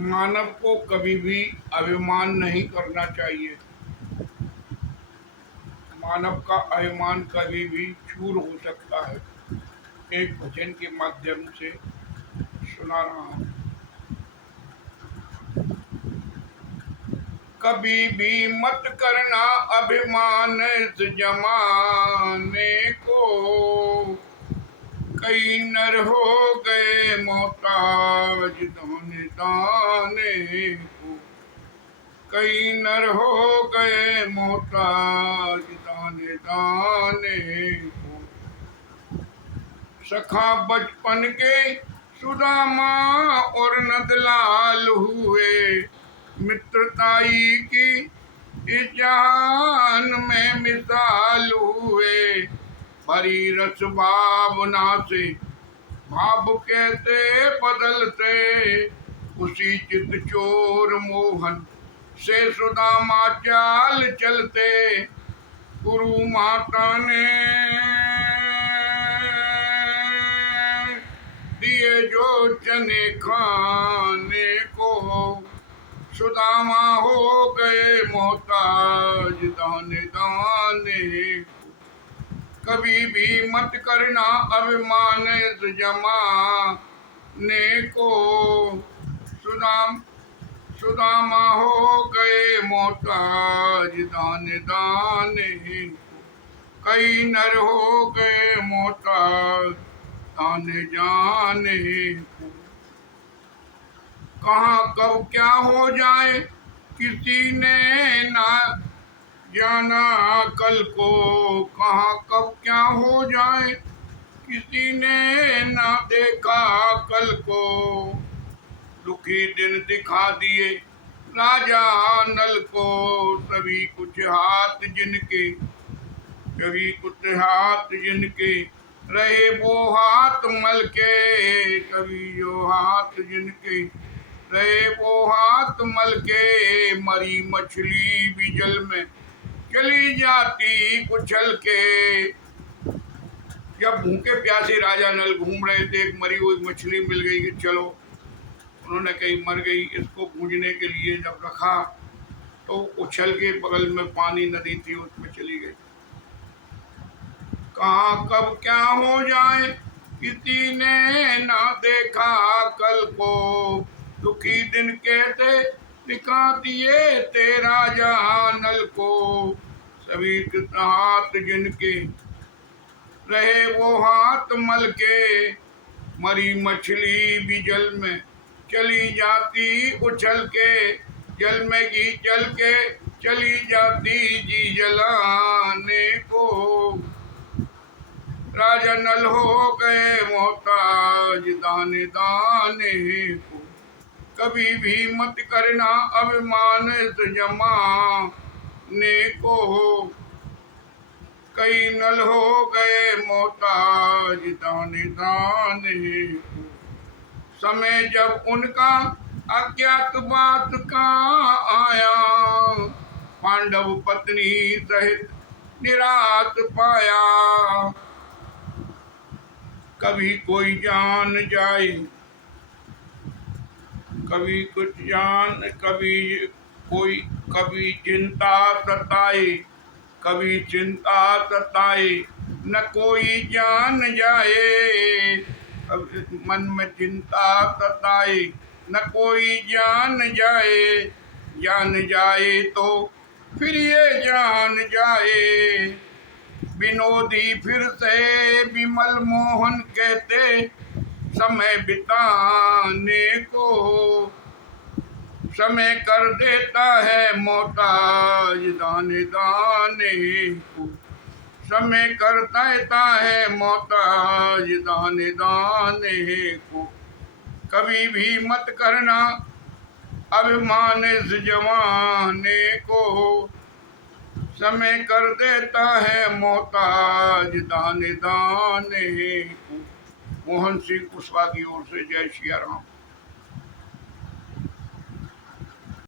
मानव को कभी भी अभिमान नहीं करना चाहिए। मानव का अभिमान कभी भी चूर हो सकता है। एक भजन के माध्यम से सुना रहा हूँ। कभी भी मत करना अभिमान इस जमाने को, कई नर हो गए मोहताज दाने दाने को, कई नर हो गए मोहताज दाने दाने को। सखा बचपन के सुदामा और नंदलाल हुए, मित्रताई की इस जहान में मिसाल हुए। भरी रस भावना से भाव कहते बदलते, उसी चित चोर मोहन से सुदामा चाल चलते। गुरु माता ने दिए जो चने खाने को, सुदामा हो गए मोहताज दाने दाने को। कभी भी मत करना अभिमान इस जमाने को, सुदामा हो गए मोहताज दाने दाने को। कई नर हो गए मोहताज दाने जाने को। कहाँ कब क्या हो जाए किसी ने ना जाना कल को, कहाँ कब क्या हो जाए किसी ने ना देखा कल को। दुखी दिन दिखा दिए राजा नल को, सभी कुछ हाथ जिनके, कभी कुछ हाथ जिनके रहे वो हाथ मल के, कभी जो हाथ जिनके रहे वो हाथ मल के। मरी मछली भी जल में चली जाती उछल के। जब भूखे प्यासे राजा नल घूम रहे थे, एक मरी हुई मछली मिल गई कि चलो, उन्होंने कही मर गई, इसको पूजने के लिए जब रखा तो उछल के बगल में पानी नदी थी उसमें चली गई। कहाँ कब क्या हो जाए किसी ने ना देखा कल को, दुखी दिन कहते दिखा दिए तेरा नल को। सभी हाथ जिनके रहे वो हाथ मल के, मरी मछली भी जल में चली जाती उछल के। जल में घी चल के चली जाती जी जलाने को। राजा नल हो गए मोहताज दाने दाने को। कभी भी मत करना अभिमान इस जमाने को, कई नल हो गए मोहताज दाने दाने को। समय जब उनका अज्ञात बात का आया, पांडव पत्नी सहित निराश पाया। कभी कोई जान जाए, कभी कुछ जान, कभी चिंता सताए, कभी चिंता सताए न कोई जान जाए। मन में चिंता सताए न कोई जान जाए, जान जाए तो फिर ये जान जाए। विनोदी फिर से विमल मोहन कहते, समय बिताने को समय कर देता है मोहताज दाने दाने को। समय कर देता है मोहताज दाने दाने को। कभी भी मत करना अभिमान इस जमाने को, समय कर देता है मोहताज दाने दाने को। मोहन सिंह कुशवाहा की ओर से जय श्री राम।